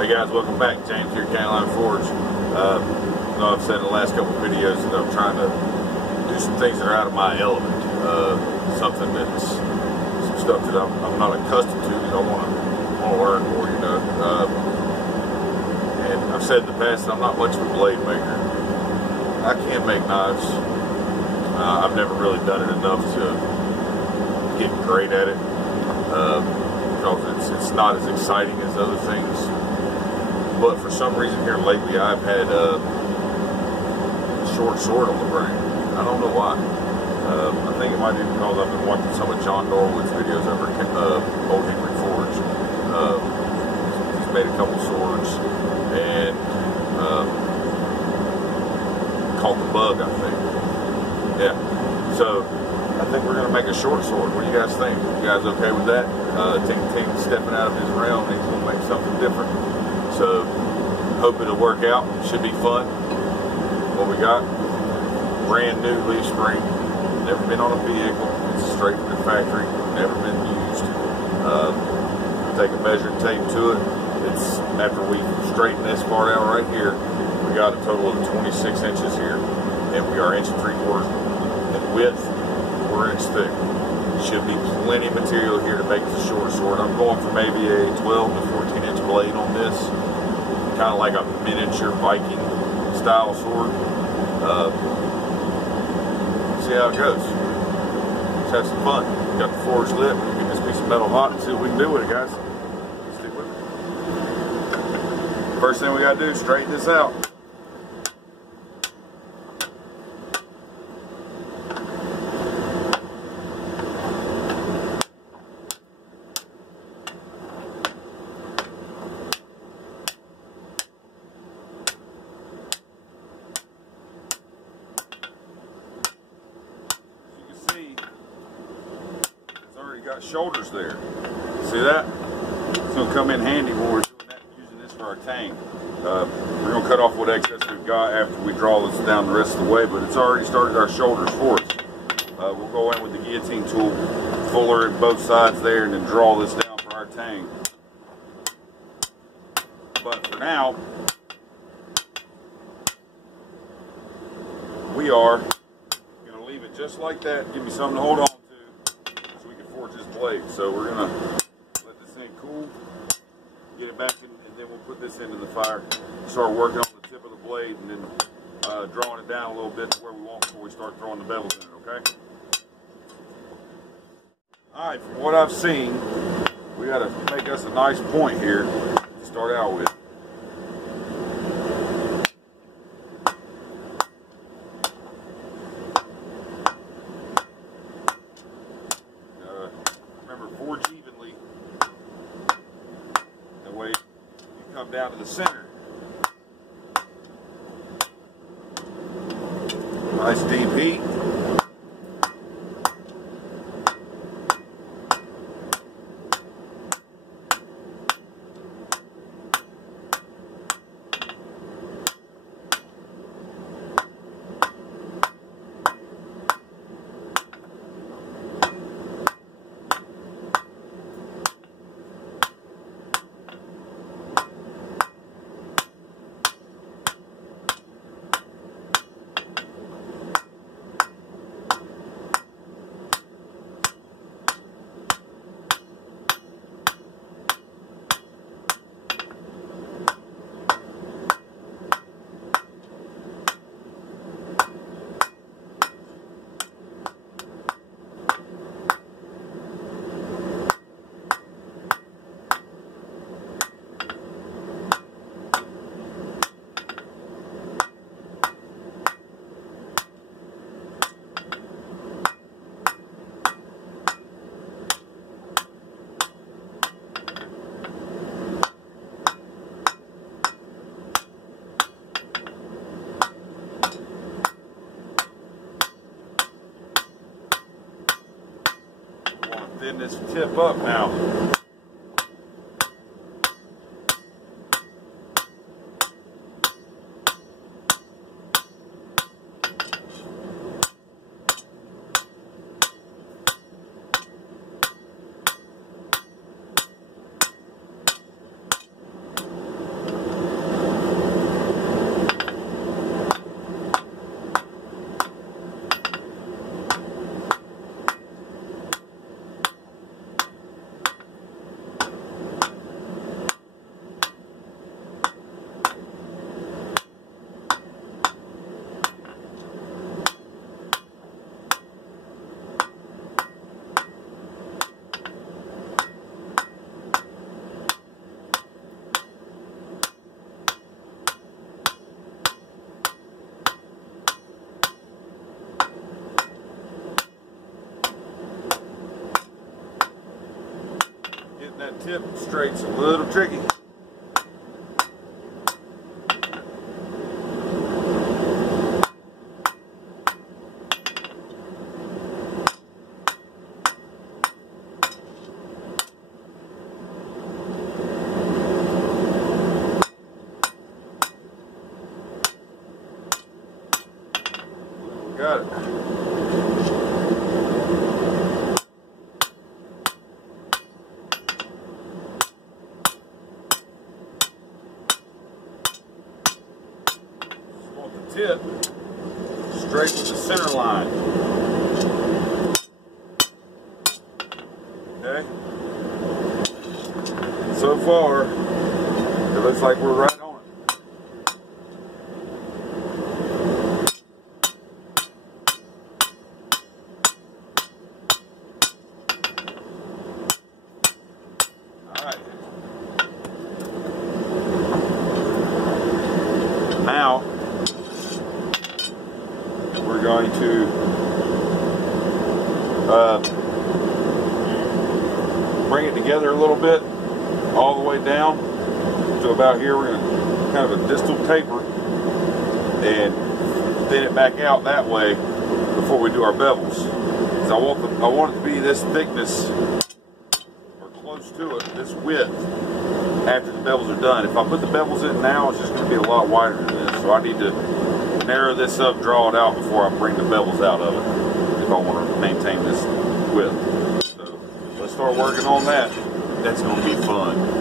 Hey guys, welcome back. James here, Countylineforge. I've said in the last couple of videos that I'm trying to do some things that are out of my element. Some stuff that I'm not accustomed to that I want to learn more, you know. And I've said in the past that I'm not much of a blade maker. I can't make knives. I've never really done it enough to get great at it. Because it's not as exciting as other things. But for some reason here lately, I've had a short sword on the brain. I don't know why. I think it might be because I've been watching some of John Norwood's videos over at Old Henry Forge. He's made a couple swords and called the Bug, I think. Yeah. So I think we're going to make a short sword. What do you guys think? You guys okay with that? Ting stepping out of his realm, he's going to make something different. So, hope it'll work out. Should be fun. What we got? Brand new leaf spring. Never been on a vehicle. It's straight from the factory. Never been used. Take a measuring tape to it. It's after we straighten this part out right here. We got a total of 26 inches here, and we are 1 3/4 in width, 1 inch thick. Should be plenty of material here to make this a short sword. I'm going for maybe a 12 to 14 inch blade on this. Kind of like a miniature Viking style sword. See how it goes. Let's have some fun. Got the forge lit. Get this piece of metal hot and see what we can do with it, guys. Stick with it. First thing we got to do is straighten this out. Got shoulders there. See that? It's going to come in handy when we're doing that, using this for our tang. We're going to cut off what excess we've got after we draw this down the rest of the way, but it's already started our shoulders for us. We'll go in with the guillotine tool, fuller at both sides there, and then draw this down for our tang. But for now, we are going to leave it just like that. Give me something to hold on. Blade. So we're gonna let this thing cool, get it back in, and then we'll put this into the fire, start working on the tip of the blade, and then drawing it down a little bit to where we want before we start throwing the bevels in it, okay? Alright, from what I've seen, we gotta make us a nice point here to start out with. Forge evenly. That way you come down to the center. Nice deep heat. Thin this tip up now. Makes it a little tricky. Got it. Tip straight to the center line. Okay. So far, it looks like we're right on it. All right. Now we're going to bring it together a little bit, all the way down to about here. We're going to kind of a distal taper and thin it back out that way before we do our bevels. So I want it to be this thickness or close to it, this width, after the bevels are done. If I put the bevels in now, it's just going to be a lot wider than this. So I need to narrow this up, draw it out before I bring the bevels out of it if I want to maintain this width. So let's start working on that. That's going to be fun.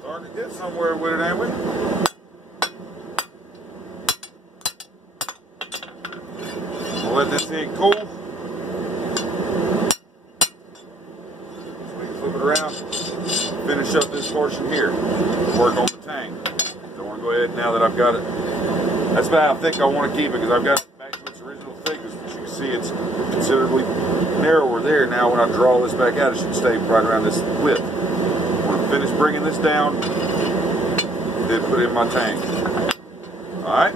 Starting to get somewhere with it, ain't we? We'll let this thing cool. So we can flip it around, finish up this portion here, work on the tang. So I want to go ahead now that I've got it. That's about how thick I want to keep it, because I've got it back to its original thickness. But you can see it's considerably narrower there. Now when I draw this back out, it should stay right around this width. I'm going to finish bringing this down, then put it in my tang. Alright?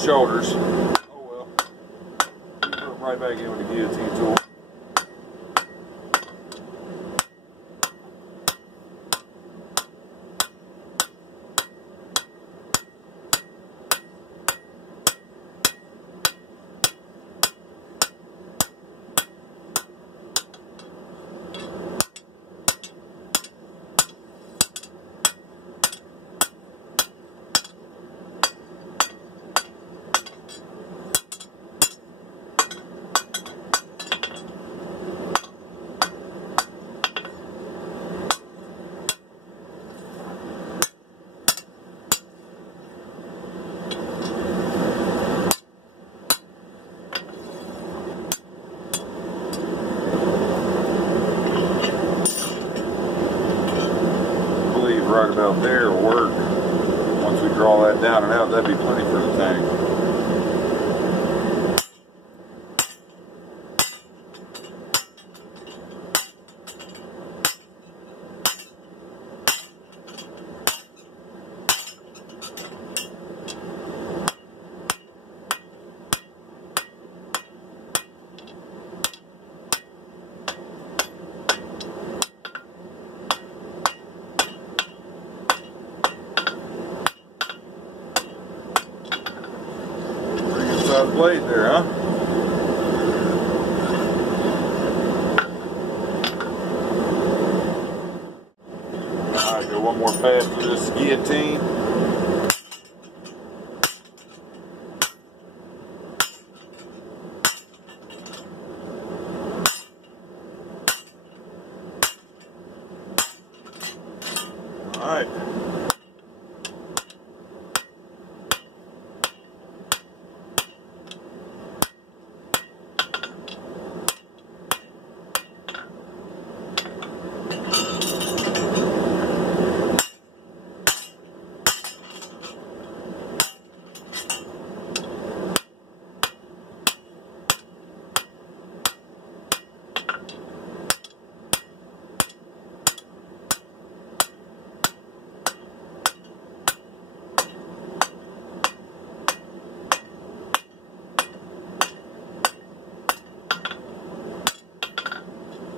the shoulders. Oh well. Put them right back in with the guillotine tool. Right about there will work. Once we draw that down and out, that'd be plenty for the tank. Blade there, huh? Alright, go one more pass for this guillotine. Alright.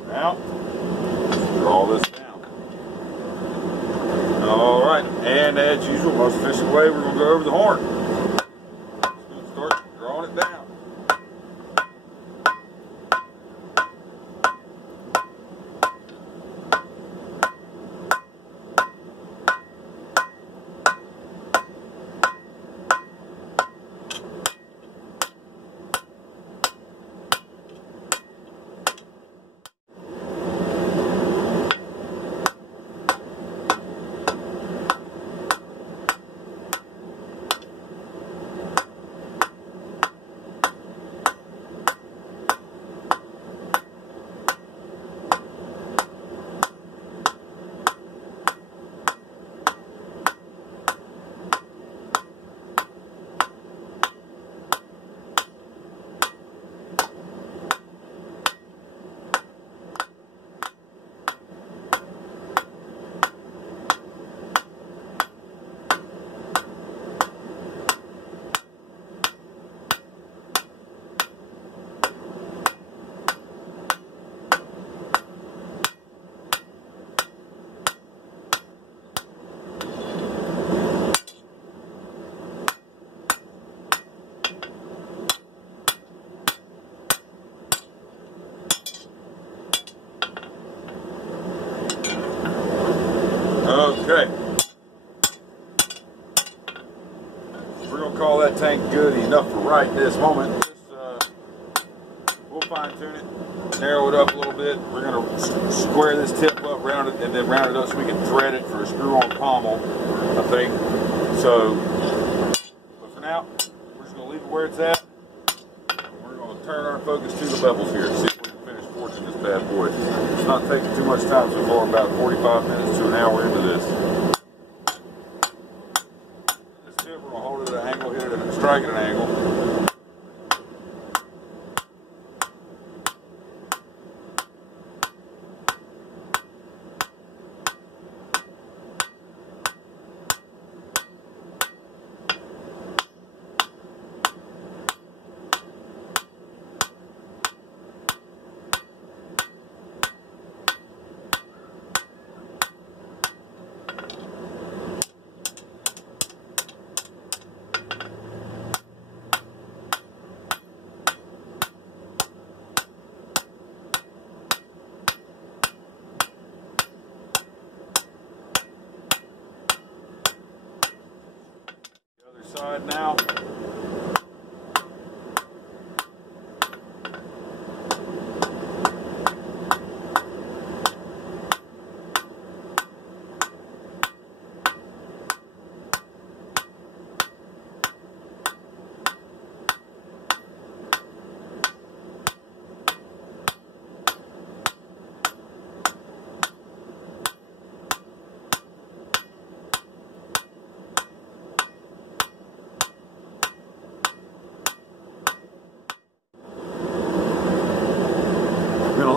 Now, draw this down. Alright, and as usual, most efficient way, we're going to go over the horn. Just going to start drawing it down. Okay. We're going to call that tank good enough for right this moment. We'll fine tune it, narrow it up a little bit. We're going to square this tip up, round it, and then round it up so we can thread it for a screw-on pommel, I think. So, but for now, we're just going to leave it where it's at. We're going to turn our focus to the bevels here and see if we can finish forging this bad boy. It's not taking too much time so far, about 45 minutes to an hour into this. This tip, we're going to hold it at an angle, hit it and strike at an angle.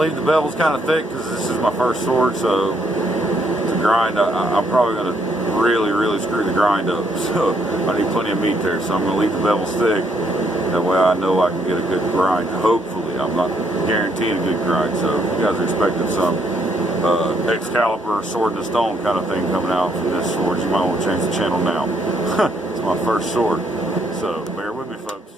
leave the bevels kind of thick because this is my first sword, so the grind, I'm probably going to really screw the grind up. So I need plenty of meat there, so I'm going to leave the bevels thick. That way I know I can get a good grind, hopefully. I'm not guaranteeing a good grind, so if you guys are expecting some Excalibur sword in the stone kind of thing coming out from this sword, you might want to change the channel now. It's my first sword, so bear with me, folks.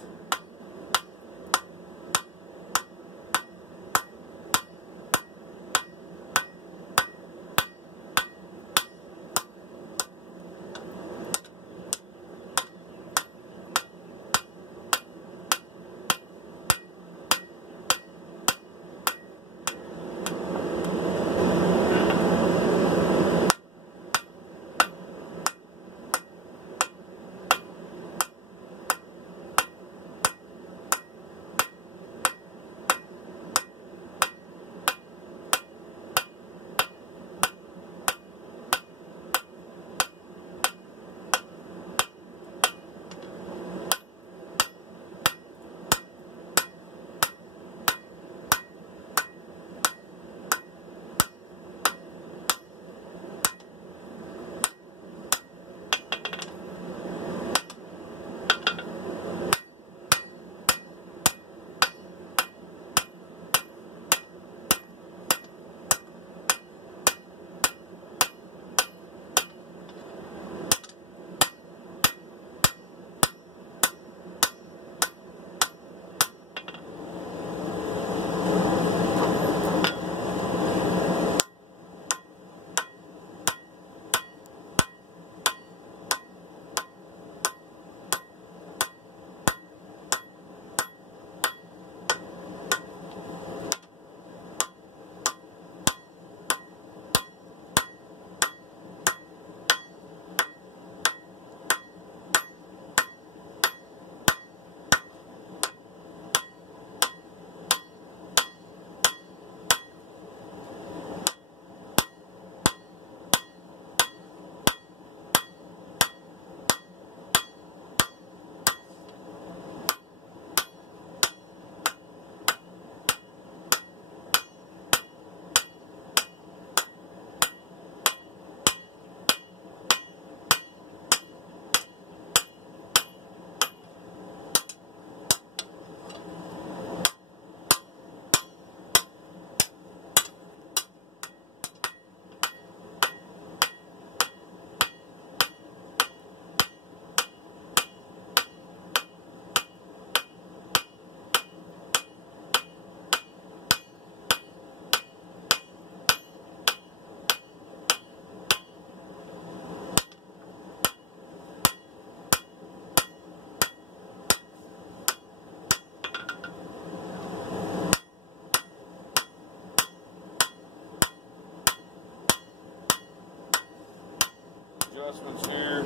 Adjustments here.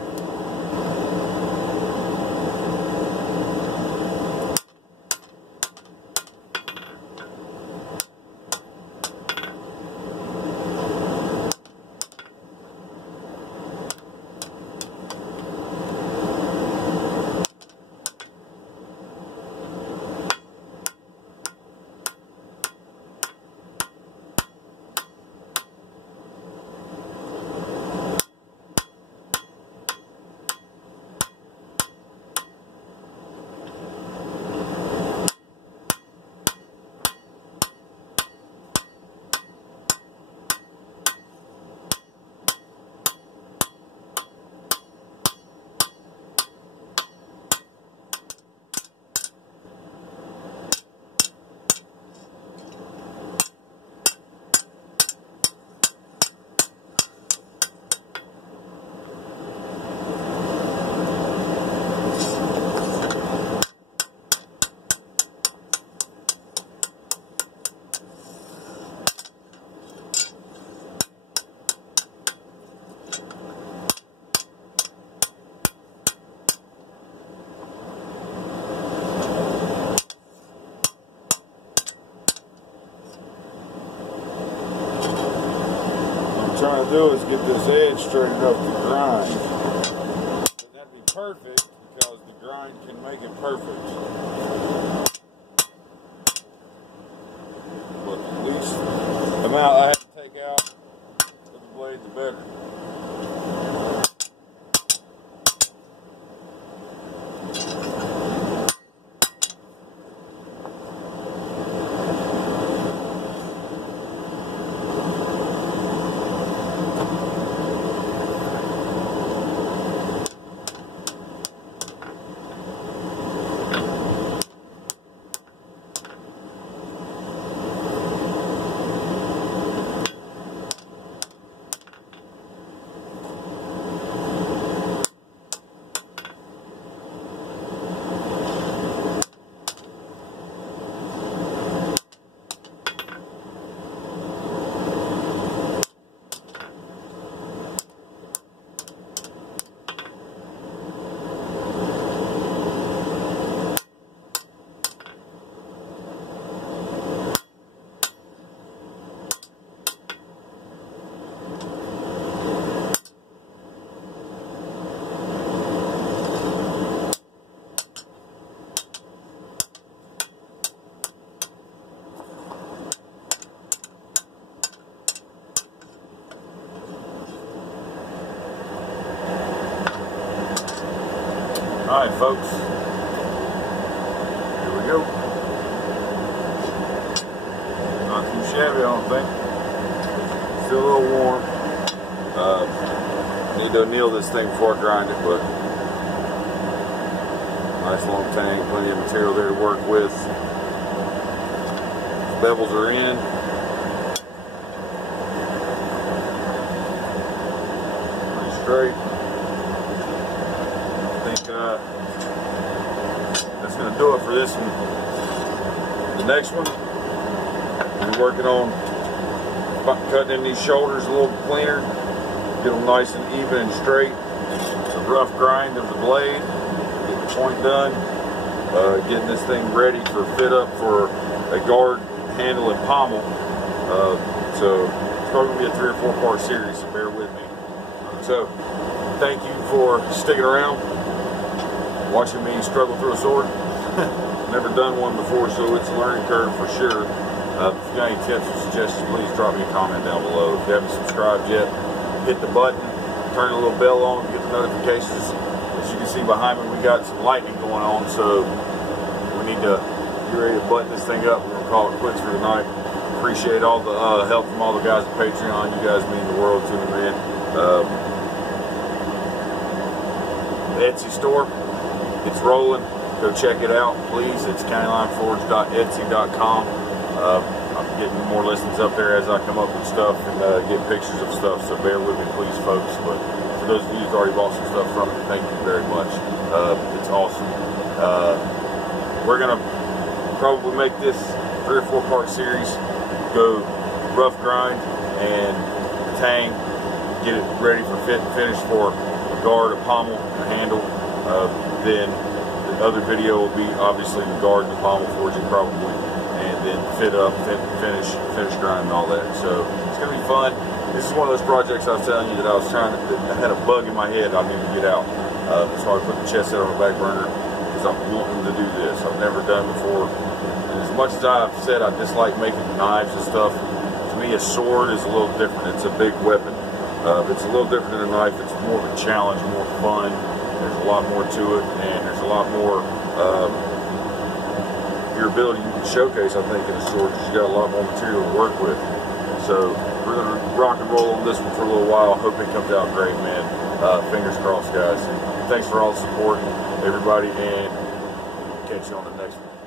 Trying to do is get this edge straightened up to grind. But that'd be perfect because the grind can make it perfect. But at least amount I have to take out of the blade, the better. Alright folks, here we go. Not too shabby, I don't think. Still a little warm. Need to anneal this thing before I grind it, but nice long tang, plenty of material there to work with. Bevels are in. Pretty straight. That's going to do it for this one. The next one, we're working on cutting in these shoulders a little cleaner, get them nice and even and straight. The rough grind of the blade, get the point done, getting this thing ready for fit up for a guard, handle, and pommel. So it's probably going to be a 3 or 4 part series, so bear with me. So thank you for sticking around, watching me struggle through a sword. Never done one before, so it's a learning curve for sure. If you got any tips or suggestions, please drop me a comment down below. If you haven't subscribed yet, hit the button, turn the little bell on to get the notifications. As you can see behind me, we got some lightning going on, so we need to get ready to button this thing up. We're going to call it quits for tonight. Appreciate all the help from all the guys at Patreon. You guys mean the world to me, man. The Etsy store, it's rolling. Go check it out, please. It's countylineforge.etsy.com. I'm getting more listings up there as I come up with stuff and get pictures of stuff, so bear with me, please, folks. But for those of you who've already bought some stuff from me, thank you very much. It's awesome. We're going to probably make this 3 or 4 part series. Go rough grind and tang, get it ready for fit and finish for a guard, a pommel, a handle. Then the other video will be obviously the guard and the pommel forging probably, and then fit up, finish grind and all that. So it's going to be fun. This is one of those projects I was telling you that I was trying to, I had a bug in my head I needed to get out. So I put the chest set on the back burner because I'm wanting to do this. I've never done before. And as much as I've said I dislike making knives and stuff, to me a sword is a little different. It's a big weapon. It's a little different than a knife. It's more of a challenge, more fun. There's a lot more to it, and there's a lot more your ability you can showcase, I think, in a sword, because you got a lot more material to work with. So we're going to rock and roll on this one for a little while. Hope it comes out great, man. Fingers crossed, guys. Thanks for all the support, everybody, and catch you on the next one.